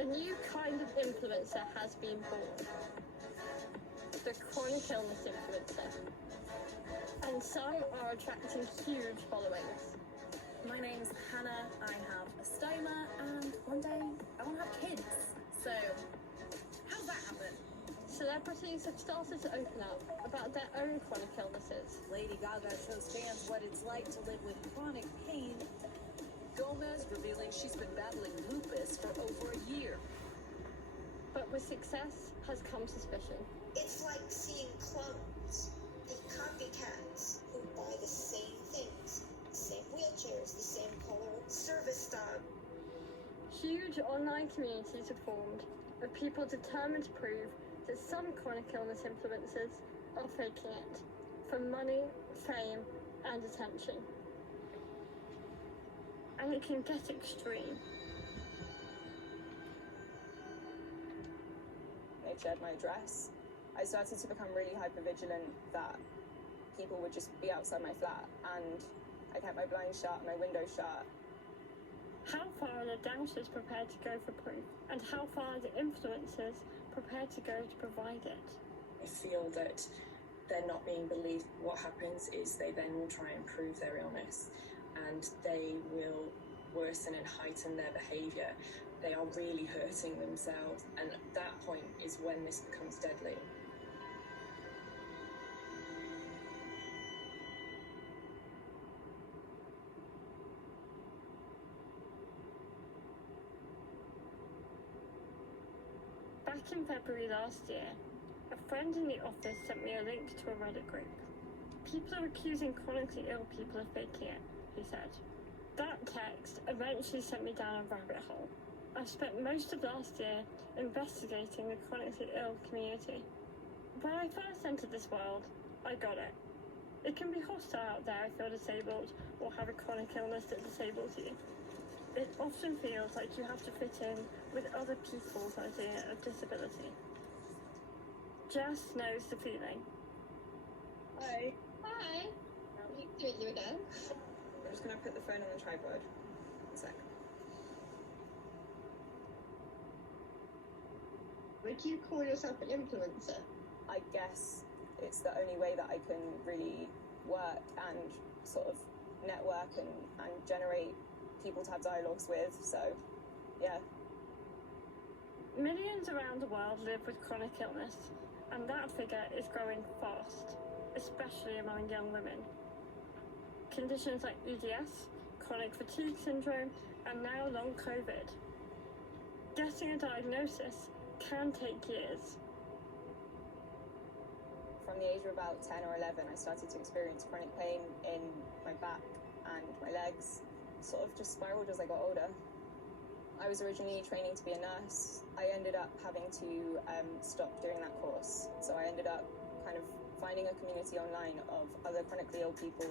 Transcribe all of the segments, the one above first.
A new kind of influencer has been born. The chronic illness influencer. And some are attracting huge followings. My name's Hannah, I have a stoma, and one day I want to have kids. So, how's that happen? Celebrities have started to open up about their own chronic illnesses. Lady Gaga shows fans what it's like to live with chronic pain. Gomez revealing she's been battling lupus for over a year. But with success has come suspicion. It's like seeing clones, the copycats who buy the same things, the same wheelchairs, the same color service dog. Huge online communities have formed of people determined to prove that some chronic illness influencers are faking it for money, fame, and attention. And it can get extreme. They shared my address. I started to become really hypervigilant that people would just be outside my flat, and I kept my blinds shut, my windows shut. How far are the doubters prepared to go for proof? And how far are the influencers prepared to go to provide it? I feel that they're not being believed. What happens is they then will try and prove their illness, and they will worsen and heighten their behaviour. They are really hurting themselves, and at that point is when this becomes deadly. Back in February last year, a friend in the office sent me a link to a Reddit group. People are accusing chronically ill people of faking it, he said. That text eventually sent me down a rabbit hole. I spent most of last year investigating the chronically ill community. When I first entered this world, I got it. It can be hostile out there if you're disabled or have a chronic illness that disables you. It often feels like you have to fit in with other people's idea of disability. Jess knows the feeling. Hi. Hi. You doing you again? I'm just going to put the phone on the tripod. 1 sec. Would you call yourself an influencer? I guess it's the only way that I can really work and sort of network and generate people to have dialogues with, so yeah. Millions around the world live with chronic illness, and that figure is growing fast, especially among young women. Conditions like EDS, chronic fatigue syndrome, and now long COVID. Getting a diagnosis can take years. From the age of about 10 or 11, I started to experience chronic pain in my back and my legs. Sort of just spiraled as I got older. I was originally training to be a nurse. I ended up having to stop doing that course. So I ended up kind of finding a community online of other chronically ill people.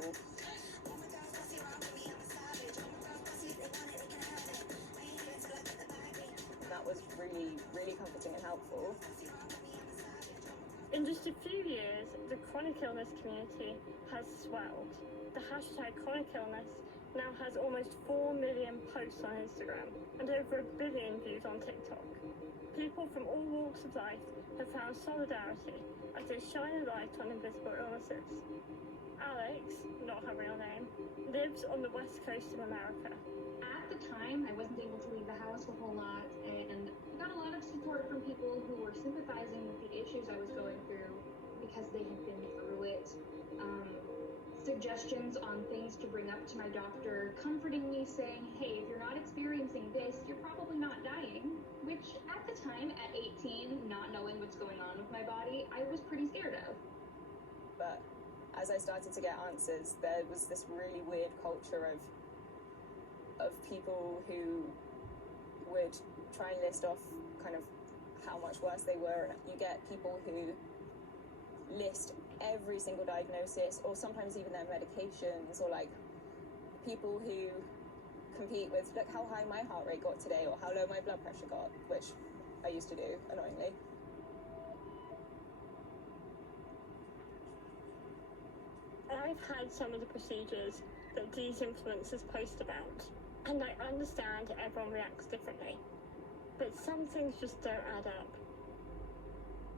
That was really, really comforting and helpful. In just a few years, the chronic illness community has swelled. The hashtag chronic illness now has almost 4 million posts on Instagram and over 1 billion views on TikTok. People from all walks of life have found solidarity as they shine a light on invisible illnesses. Alex, not her real name, lives on the west coast of America. At the time, I wasn't able to leave the house a whole lot, and I got a lot of support from people who were sympathizing with the issues I was going through because they had been through it. Suggestions on things to bring up to my doctor, comforting me, saying, hey, if you're not experiencing this, you're probably not dying, which at the time, at 18, not knowing what's going on with my body, I was pretty scared of. But as I started to get answers, there was this really weird culture of people who would try and list off kind of how much worse they were, and you get people who list every single diagnosis, or sometimes even their medications, or like people who compete with, look how high my heart rate got today, or how low my blood pressure got, which I used to do, annoyingly. I've had some of the procedures that these influencers post about, and I understand everyone reacts differently. But some things just don't add up.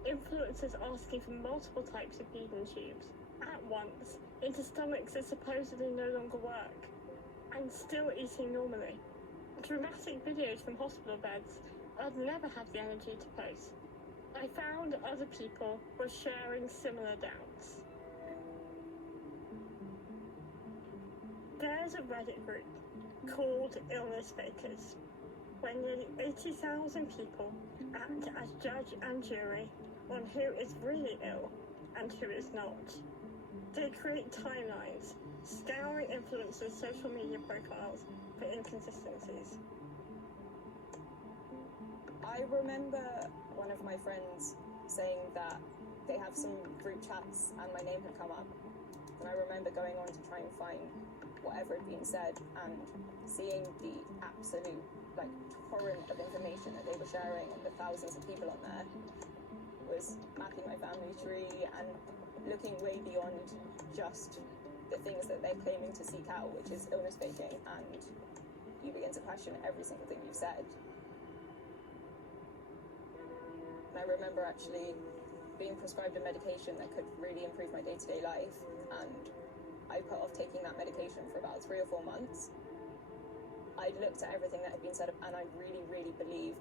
Influencers asking for multiple types of feeding tubes at once into stomachs that supposedly no longer work, and still eating normally. Dramatic videos from hospital beds I'd never have the energy to post. I found other people were sharing similar doubts. There's a Reddit group called Illness Fakers, where nearly 80,000 people act as judge and jury on who is really ill and who is not. They create timelines, scouring influencers' social media profiles for inconsistencies. I remember one of my friends saying that they have some group chats and my name had come up. And I remember going on to try and find whatever had been said and seeing the absolute torrent of information that they were sharing and the thousands of people on there was mapping my family tree and looking way beyond just the things that they're claiming to seek out, which is illness faking, and you begin to question every single thing you've said. And I remember actually being prescribed a medication that could really improve my day-to-day life, and I put off taking that medication for about 3 or 4 months. I looked at everything that had been said and I really, really believed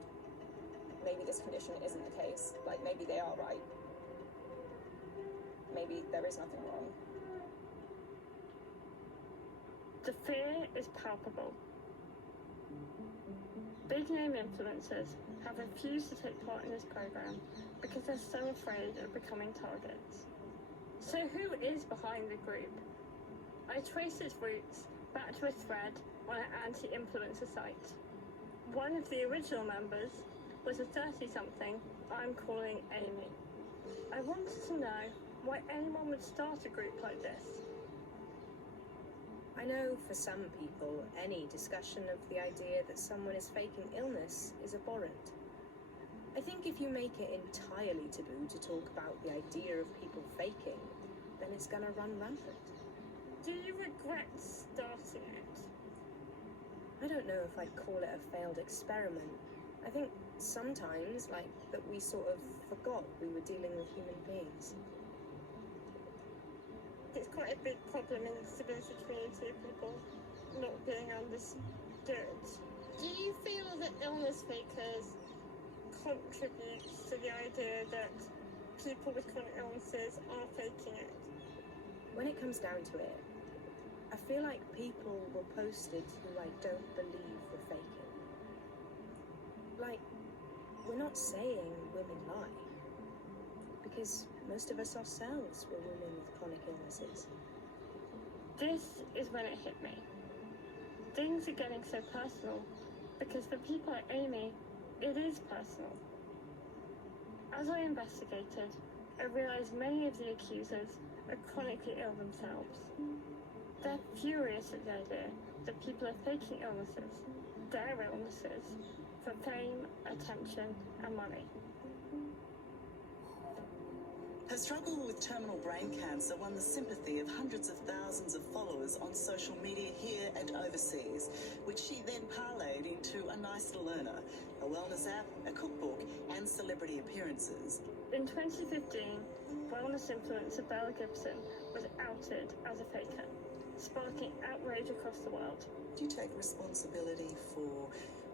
maybe this condition isn't the case. Maybe they are right. Maybe there is nothing wrong. The fear is palpable. Big name influencers have refused to take part in this program because they're so afraid of becoming targets. So who is behind the group? I traced its roots back to a thread on an anti-influencer site. One of the original members was a 30-something I'm calling Amy. I wanted to know why anyone would start a group like this. I know for some people, any discussion of the idea that someone is faking illness is abhorrent. I think if you make it entirely taboo to talk about the idea of people faking, then it's gonna run rampant. Do you regret starting it? I don't know if I'd call it a failed experiment. I think sometimes, that we sort of forgot we were dealing with human beings. It's quite a big problem in the disability community of people not being understood. Do you feel that illness fakers contribute to the idea that people with chronic illnesses are faking it? When it comes down to it, I feel like people were posted who I don't believe were faking. We're not saying women lie, because most of us ourselves were women with chronic illnesses. This is when it hit me. Things are getting so personal, because for people like Amy, it is personal. As I investigated, I realised many of the accusers are chronically ill themselves. They're furious at the idea that people are faking illnesses, their illnesses, for fame, attention, and money. Her struggle with terminal brain cancer won the sympathy of hundreds of thousands of followers on social media here and overseas, which she then parlayed into a nice little earner, a wellness app, a cookbook, and celebrity appearances. In 2015, wellness influencer Belle Gibson was outed as a faker, sparking outrage across the world. Do you take responsibility for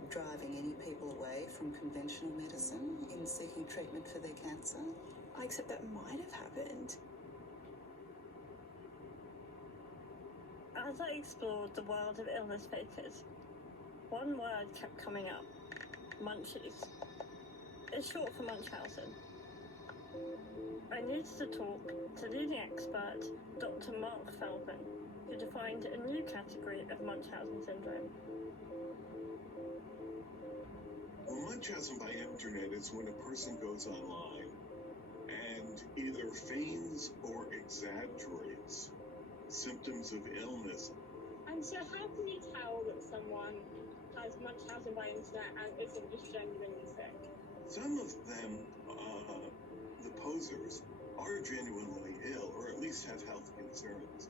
driving any people away from conventional medicine in seeking treatment for their cancer? I accept that might have happened. As I explored the world of illness fakers, one word kept coming up: munchies. It's short for Munchausen. I needed to talk to leading expert Dr. Mark Feldman, who defined a new category of Munchausen syndrome. Well, Munchausen by internet is when a person goes online and either feigns or exaggerates symptoms of illness. And so how can you tell that someone has Munchausen by internet and isn't just genuinely sick? Some of them, the posers, are genuinely ill or at least have health concerns.